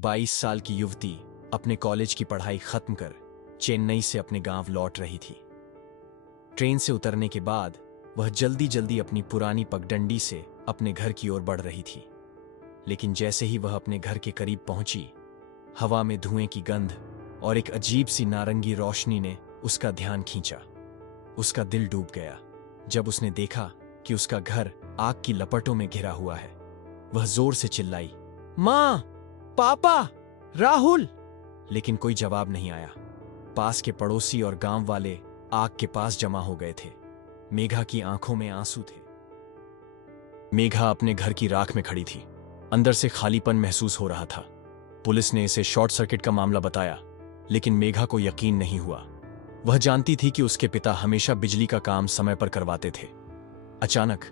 एक 22 साल की युवती अपने कॉलेज की पढ़ाई खत्म कर चेन्नई से अपने गांव लौट रही थी। ट्रेन से उतरने के बाद वह जल्दी जल्दी अपनी पुरानी पगडंडी से अपने घर की ओर बढ़ रही थी। लेकिन जैसे ही वह अपने घर के करीब पहुंची, हवा में धुएं की गंध और एक अजीब सी नारंगी रोशनी ने उसका ध्यान खींचा। उसका दिल डूब गया जब उसने देखा कि उसका घर आग की लपटों में घिरा हुआ है। वह जोर से चिल्लाई, मां, पापा, राहुल। लेकिन कोई जवाब नहीं आया। पास के पड़ोसी और गांव वाले आग के पास जमा हो गए थे। मेघा की आंखों में आंसू थे। मेघा अपने घर की राख में खड़ी थी। अंदर से खालीपन महसूस हो रहा था। पुलिस ने इसे शॉर्ट सर्किट का मामला बताया, लेकिन मेघा को यकीन नहीं हुआ। वह जानती थी कि उसके पिता हमेशा बिजली का काम समय पर करवाते थे। अचानक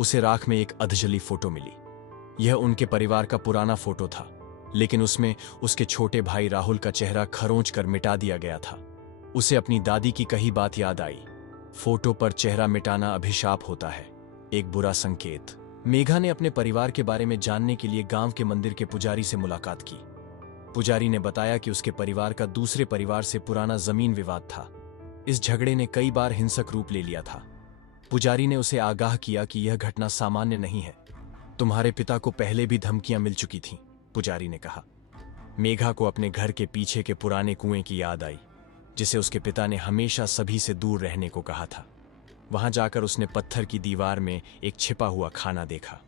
उसे राख में एक अधजली फोटो मिली। यह उनके परिवार का पुराना फोटो था, लेकिन उसमें उसके छोटे भाई राहुल का चेहरा खरोंच कर मिटा दिया गया था। उसे अपनी दादी की कही बात याद आई, फोटो पर चेहरा मिटाना अभिशाप होता है, एक बुरा संकेत। मेघा ने अपने परिवार के बारे में जानने के लिए गांव के मंदिर के पुजारी से मुलाकात की। पुजारी ने बताया कि उसके परिवार का दूसरे परिवार से पुराना जमीन विवाद था। इस झगड़े ने कई बार हिंसक रूप ले लिया था। पुजारी ने उसे आगाह किया कि यह घटना सामान्य नहीं है। तुम्हारे पिता को पहले भी धमकियां मिल चुकी थीं, पुजारी ने कहा। मेघा को अपने घर के पीछे के पुराने कुएं की याद आई, जिसे उसके पिता ने हमेशा सभी से दूर रहने को कहा था। वहां जाकर उसने पत्थर की दीवार में एक छिपा हुआ खाना देखा।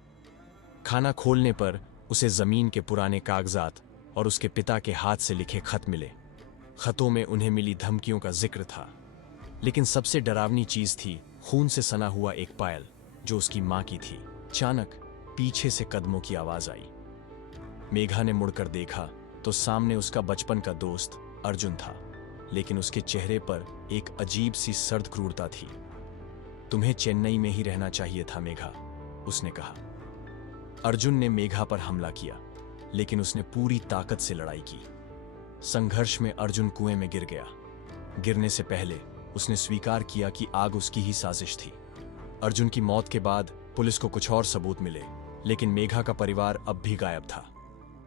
खाना खोलने पर उसे जमीन के पुराने कागजात और उसके पिता के हाथ से लिखे खत मिले। खतों में उन्हें मिली धमकियों का जिक्र था, लेकिन सबसे डरावनी चीज थी खून से सना हुआ एक पायल जो उसकी मां की थी। अचानक पीछे से कदमों की आवाज आई। मेघा ने मुड़कर देखा तो सामने उसका बचपन का दोस्त अर्जुन था, लेकिन उसके चेहरे पर एक अजीब सी सर्द क्रूरता थी। तुम्हें चेन्नई में ही रहना चाहिए था मेघा, उसने कहा। अर्जुन ने मेघा पर हमला किया, लेकिन उसने पूरी ताकत से लड़ाई की। संघर्ष में अर्जुन कुएं में गिर गया। गिरने से पहले उसने स्वीकार किया कि आग उसकी ही साजिश थी। अर्जुन की मौत के बाद पुलिस को कुछ और सबूत मिले, लेकिन मेघा का परिवार अब भी गायब था।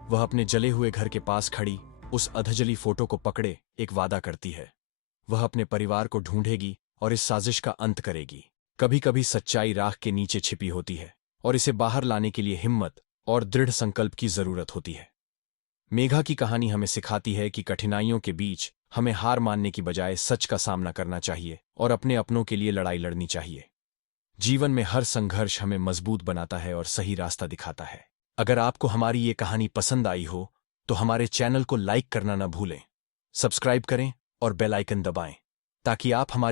वह अपने जले हुए घर के पास खड़ी उस अधजली फोटो को पकड़े एक वादा करती है। वह अपने परिवार को ढूंढेगी और इस साजिश का अंत करेगी। कभी कभी सच्चाई राख के नीचे छिपी होती है और इसे बाहर लाने के लिए हिम्मत और दृढ़ संकल्प की जरूरत होती है। मेघा की कहानी हमें सिखाती है कि कठिनाइयों के बीच हमें हार मानने की बजाय सच का सामना करना चाहिए और अपने अपनों के लिए लड़ाई लड़नी चाहिए। जीवन में हर संघर्ष हमें मजबूत बनाता है और सही रास्ता दिखाता है। अगर आपको हमारी ये कहानी पसंद आई हो तो हमारे चैनल को लाइक करना न भूलें। सब्सक्राइब करें और बेल आइकन दबाएं ताकि आप हमारी